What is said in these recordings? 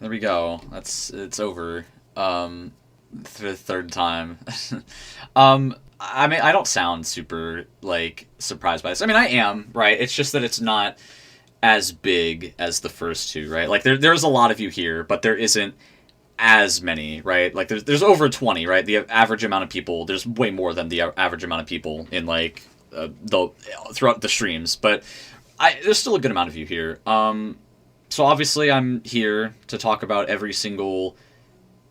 There we go. It's over. For the third time. I mean, I don't sound super like surprised by this. I mean, I am, right? It's just that it's not as big as the first two, right? Like there's a lot of you here, but there isn't as many, right? Like there's over 20, right? The average amount of people, there's way more than the average amount of people in like the throughout the streams, but there's still a good amount of you here. So obviously I'm here to talk about every single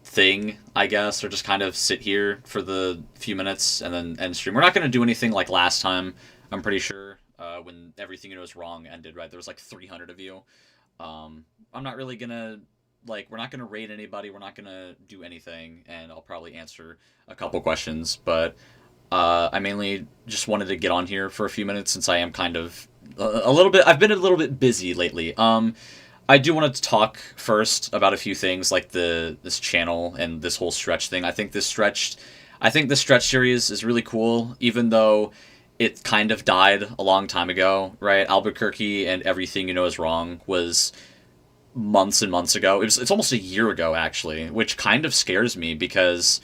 thing, I guess, or just kind of sit here for the few minutes and then end stream. We're not going to do anything like last time, I'm pretty sure, when everything you know is wrong ended, right? There was like 300 of you. I'm not really going to, like, we're not going to raid anybody. We're not going to do anything, and I'll probably answer a couple questions, but I mainly just wanted to get on here for a few minutes since I am kind of a little bit, I've been a little bit busy lately. I do want to talk first about a few things like this channel and this whole stretch thing. I think this stretch series is really cool, even though it kind of died a long time ago, right? Albuquerque and Everything You Know Is Wrong was months and months ago. It's almost a year ago actually, which kind of scares me because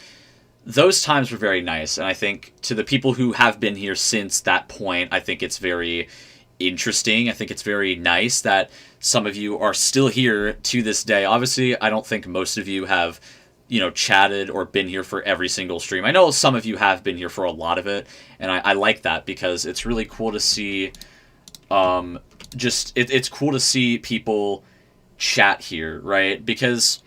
those times were very nice, and I think to the people who have been here since that point, I think it's very interesting. I think it's very nice that some of you are still here to this day. Obviously, I don't think most of you have, chatted or been here for every single stream. I know some of you have been here for a lot of it, and I like that because it's really cool to see. It's cool to see people chat here, right? Because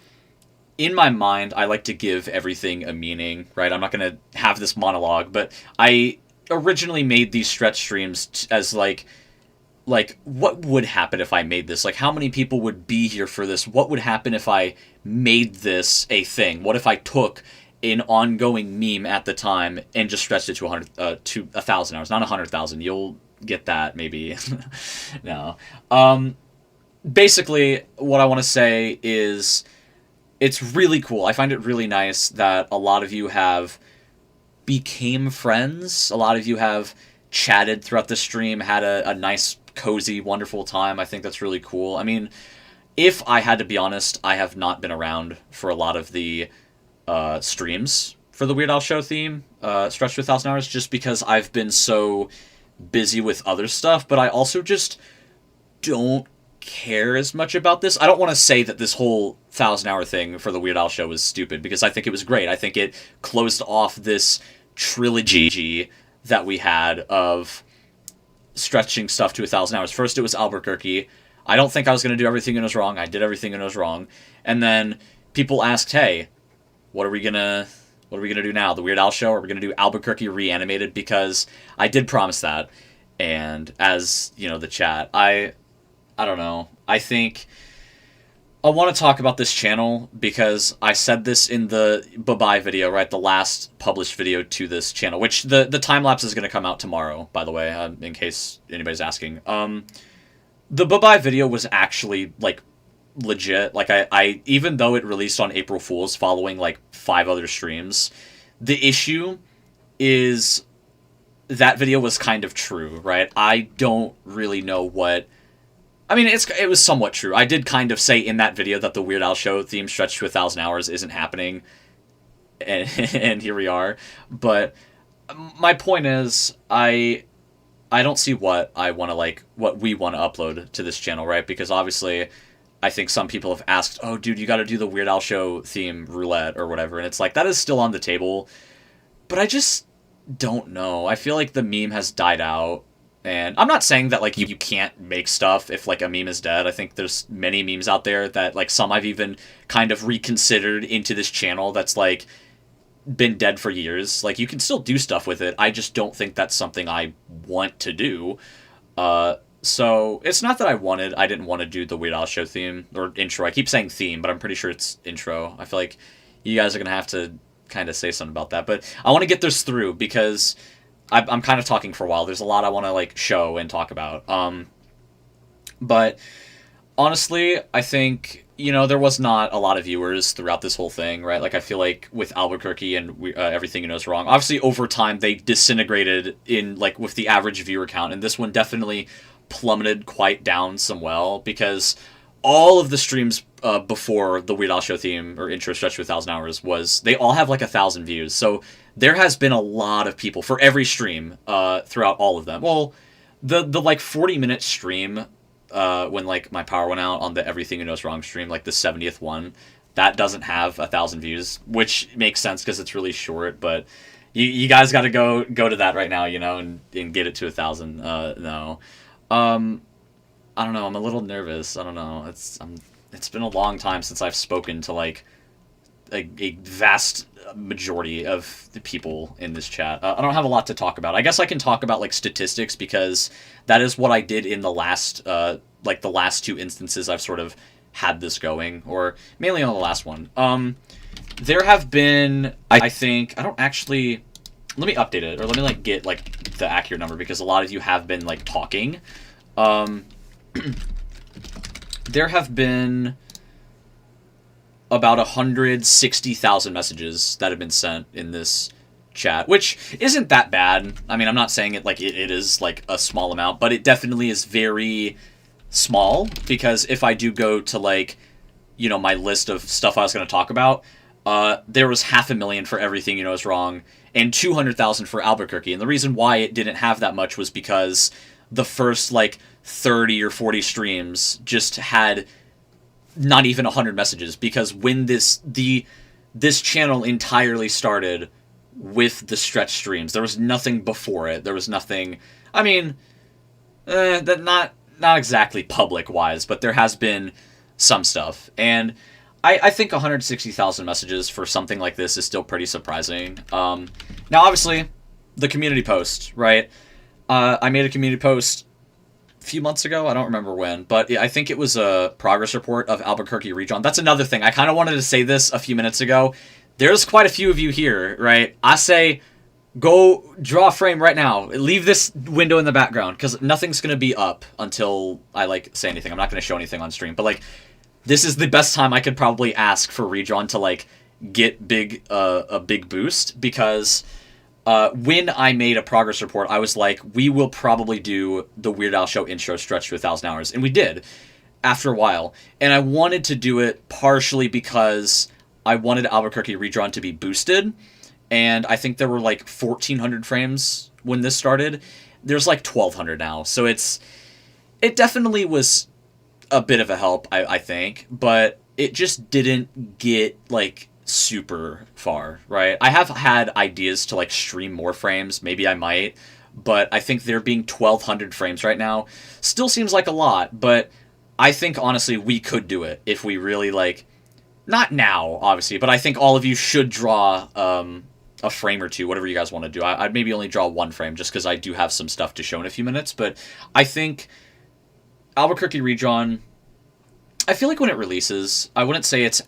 in my mind, I like to give everything a meaning, right? I'm not going to have this monologue, but I originally made these stretch streams as like what would happen if I made this? Like how many people would be here for this? What would happen if I made this a thing? What if I took an ongoing meme at the time and just stretched it to 1,000 hours, not 100,000. You'll get that maybe. No. Basically, what I want to say is it's really cool. I find it really nice that a lot of you have became friends. A lot of you have chatted throughout the stream, had a nice, cozy, wonderful time. I think that's really cool. I mean, if I had to be honest, I have not been around for a lot of the streams for the Weird Al Show theme, Stretch to 1,000 Hours, just because I've been so busy with other stuff, but I also just don't care as much about this. I don't want to say that this whole 1,000 hour thing for the Weird Al Show was stupid, because I think it was great. I think it closed off this trilogy that we had of stretching stuff to 1,000 hours. First, it was Albuquerque. I don't think I was going to do everything and it was wrong. I did everything and it was wrong. And then people asked, "Hey, what are we gonna do now? The Weird Al Show? Or are we gonna do Albuquerque reanimated?" Because I did promise that. And as the chat, I don't know. I think I want to talk about this channel because I said this in the bye-bye video, right? The last published video to this channel, which the time-lapse is going to come out tomorrow, by the way, in case anybody's asking. The bye-bye video was actually, like, legit. Like, I even though it released on April Fool's following, like, 5 other streams, the issue is that video was kind of true, right? I don't really know what... I mean, it was somewhat true. I did kind of say in that video that the Weird Al Show theme stretched to 1,000 hours isn't happening, and here we are. But my point is, I don't see what what we want to upload to this channel, right? Because obviously, I think some people have asked, "Oh, dude, you got to do the Weird Al Show theme roulette or whatever," and it's like that is still on the table, but I just don't know. I feel like the meme has died out. And I'm not saying that, like, you can't make stuff if, like, a meme is dead. I think there's many memes out there that, like, some I've even kind of reconsidered into this channel that's, like, been dead for years. Like, you can still do stuff with it. I just don't think that's something I want to do. So, it's not that I didn't want to do the Weird Al Show theme, or intro. I keep saying theme, but I'm pretty sure it's intro. I feel like you guys are going to have to kind of say something about that. But I want to get this through because... I'm kind of talking for a while. There's a lot I want to, like, show and talk about. But honestly, I think, there was not a lot of viewers throughout this whole thing, right? Like, I feel like with Albuquerque and Everything You Know Is Wrong, obviously over time they disintegrated in, like, with the average viewer count. And this one definitely plummeted quite down somewhat because all of the streams before the Weird Al Show theme or intro stretch to 1,000 hours they all have like 1,000 views. So there has been a lot of people for every stream throughout all of them. Well, the like 40-minute stream when like my power went out on the Everything You Know Is Wrong stream, like the 70th one, that doesn't have 1,000 views, which makes sense because it's really short. But you guys got to go to that right now, you know, and get it to 1,000. No. I don't know. I'm a little nervous. I don't know. It's been a long time since I've spoken to like a vast majority of the people in this chat. I don't have a lot to talk about. I guess I can talk about like statistics because that is what I did in the last the last two instances I've sort of had this going, or mainly on the last one. There have been, I think, I don't actually. Let me update it, or let me like get like the accurate number because a lot of you have been like talking. There have been about 160,000 messages that have been sent in this chat, which isn't that bad. I mean, I'm not saying it like it is like a small amount, but it definitely is very small because if I do go to like, you know, my list of stuff I was going to talk about, there was 500,000 for Everything You Know Is Wrong and 200,000 for Albuquerque. And the reason why it didn't have that much was because the first like 30 or 40 streams just had not even 100 messages, because when this channel entirely started with the stretch streams, there was nothing before it. There was nothing, I mean, that not exactly public wise, but there has been some stuff. And I think 160,000 messages for something like this is still pretty surprising. Now obviously the community post, right? I made a community post a few months ago. I don't remember when, but I think it was a progress report of Albuquerque redrawn. That's another thing. I kind of wanted to say this a few minutes ago. There's quite a few of you here, right? I say, go draw a frame right now. Leave this window in the background because nothing's going to be up until I like say anything. I'm not going to show anything on stream, but like this is the best time I could probably ask for redrawn to like get a big boost, because when I made a progress report, I was like, we will probably do the Weird Al Show intro stretch to 1,000 hours. And we did after a while. And I wanted to do it partially because I wanted Albuquerque redrawn to be boosted. And I think there were like 1,400 frames when this started. There's like 1,200 now. So it definitely was a bit of a help, I think. But it just didn't get like super far, right? I have had ideas to like stream more frames, maybe I might, but I think there being 1,200 frames right now still seems like a lot. But I think honestly we could do it if we really like, not now obviously, but I think all of you should draw a frame or two, whatever you guys want to do. I'd maybe only draw one frame just because I do have some stuff to show in a few minutes. But I think Albuquerque redrawn, I feel like when it releases, I wouldn't say it's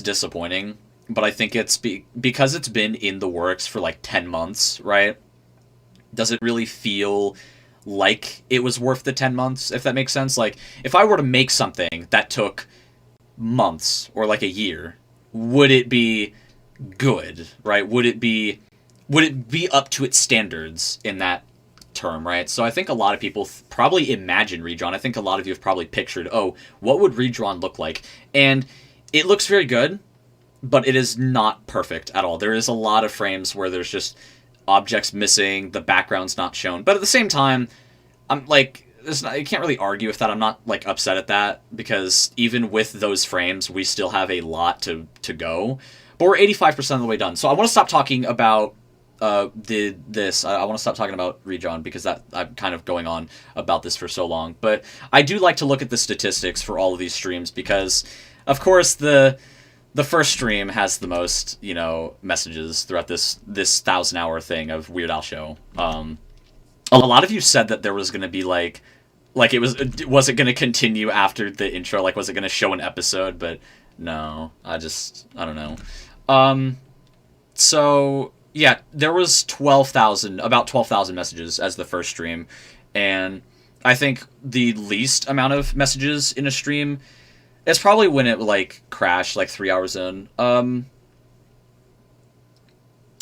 disappointing, but I think it's because it's been in the works for like 10 months, right? Does it really feel like it was worth the 10 months, if that makes sense? Like, if I were to make something that took months or like a year, would it be good, right? Would it be up to its standards in that term, right? So I think a lot of people probably imagine redrawn. I think a lot of you have probably pictured, oh, what would redrawn look like? And it looks very good, but it is not perfect at all. There is a lot of frames where there's just objects missing, the background's not shown. But at the same time, I'm like, I can't really argue with that. I'm not like upset at that, because even with those frames, we still have a lot to go. But we're 85% of the way done. So I want to stop talking about I want to stop talking about redrawn because that I'm kind of going on about this for so long. But I do like to look at the statistics for all of these streams because, of course, the first stream has the most, you know, messages throughout this 1,000-hour thing of Weird Al Show. A lot of you said that there was going to be like was it going to continue after the intro? Like, was it going to show an episode? But no, I don't know. So yeah, there was about 12,000 messages as the first stream, and I think the least amount of messages in a stream is probably when it like crashed like 3 hours in.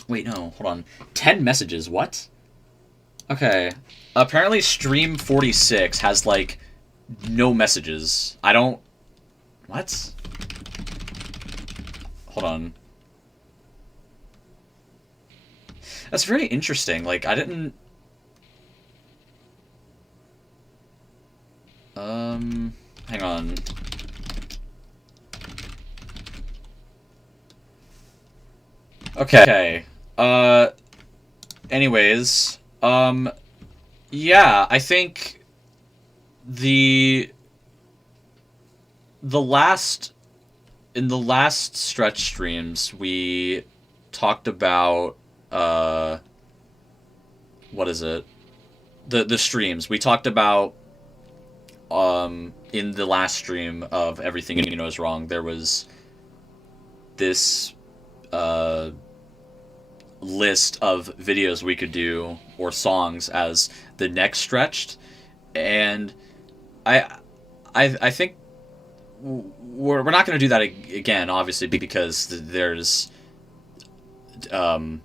Wait, no, hold on. 10 messages, what? Okay. Apparently stream 46 has like no messages. I don't... What? Hold on. That's very interesting. Like, I didn't... Hang on. Okay. Anyways, yeah, I think the last in the last stretch streams we talked about what is it? The streams. We talked about in the last stream of Everything You Know Is Wrong, there was this list of videos we could do or songs as the next stretched, and I I think we're not going to do that again, obviously, because um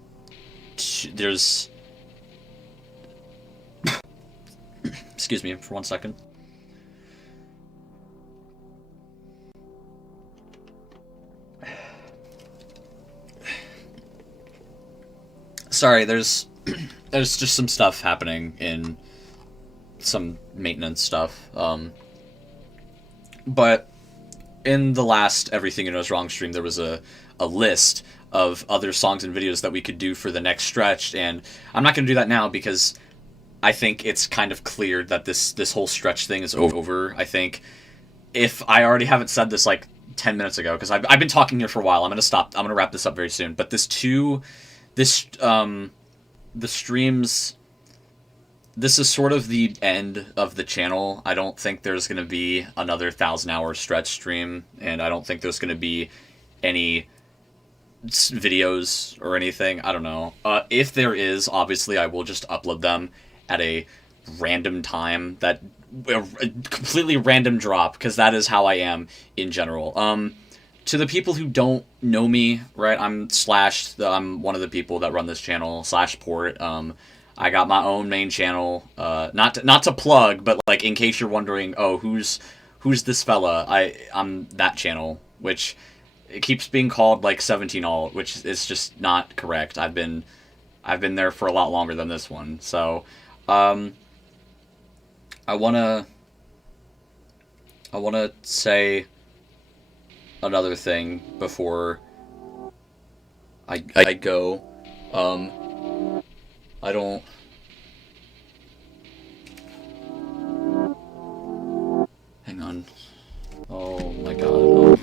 there's excuse me for 1 second. Sorry, there's there's just some stuff happening in some maintenance stuff. But in the last Everything You Know Is Wrong stream, there was a list of other songs and videos that we could do for the next stretch, and I'm not going to do that now because I think it's kind of clear that this whole stretch thing is over. I think if I already haven't said this like 10 minutes ago, because I've been talking here for a while, I'm going to stop. I'm going to wrap this up very soon. But the streams, this is sort of the end of the channel. I don't think there's going to be another 1,000-hour stretch stream, and I don't think there's going to be any videos or anything. I don't know. If there is, obviously I will just upload them at a random time, that a completely random drop, because that is how I am in general. To the people who don't know me, right, I'm one of the people that run this channel, /port. I got my own main channel, not to plug, but like in case you're wondering, oh, who's this fella? I'm that channel, which it keeps being called like 17 alt, which is just not correct. I've been there for a lot longer than this one. So, I wanna say another thing before I go. I don't. Hang on. Oh my god. Oh.